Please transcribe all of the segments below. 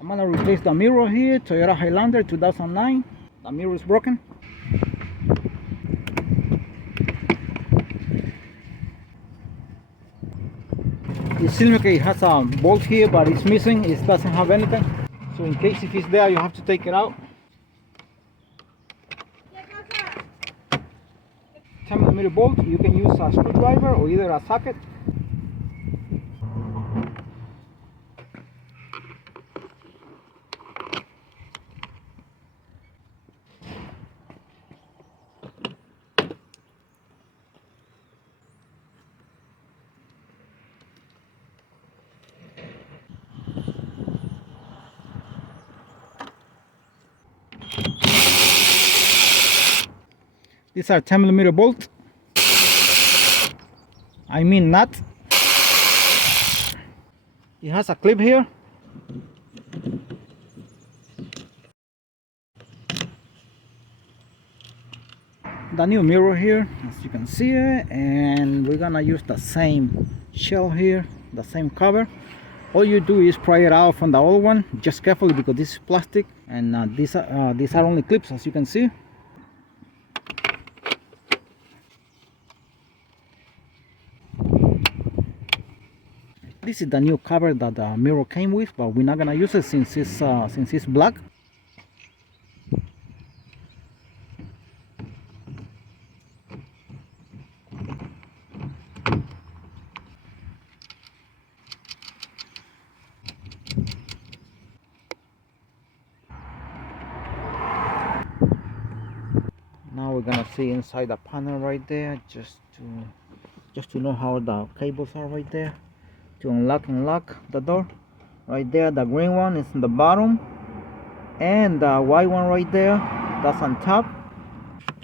I'm gonna replace the mirror here, Toyota Highlander 2009. The mirror is broken. It seems like it has a bolt here, but it's missing. It doesn't have anything. So in case if it's there, you have to take it out. 10mm bolt. You can use a screwdriver or either a socket. These are 10mm bolt. I mean nut. It has a clip here. The new mirror here, as you can see it, and we're gonna use the same shell here, the same cover. All you do is pry it out from the old one, just carefully because this is plastic, and these are only clips, as you can see. This is the new cover that the mirror came with, but we're not gonna use it since it's black. Now we're gonna see inside the panel right there, just to know how the cables are right there to unlock and lock the door. Right there, the green one is in the bottom, and the white one right there, that's on top.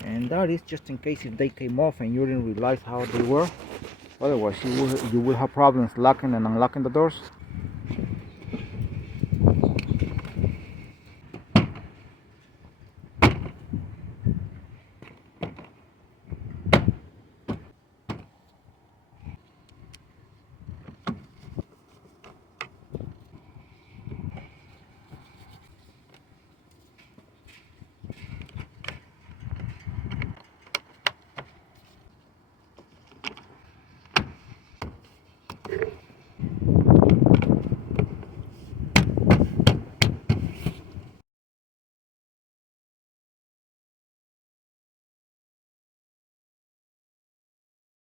And that is just in case if they came off and you didn't realize how they were. Otherwise you will have problems locking and unlocking the doors.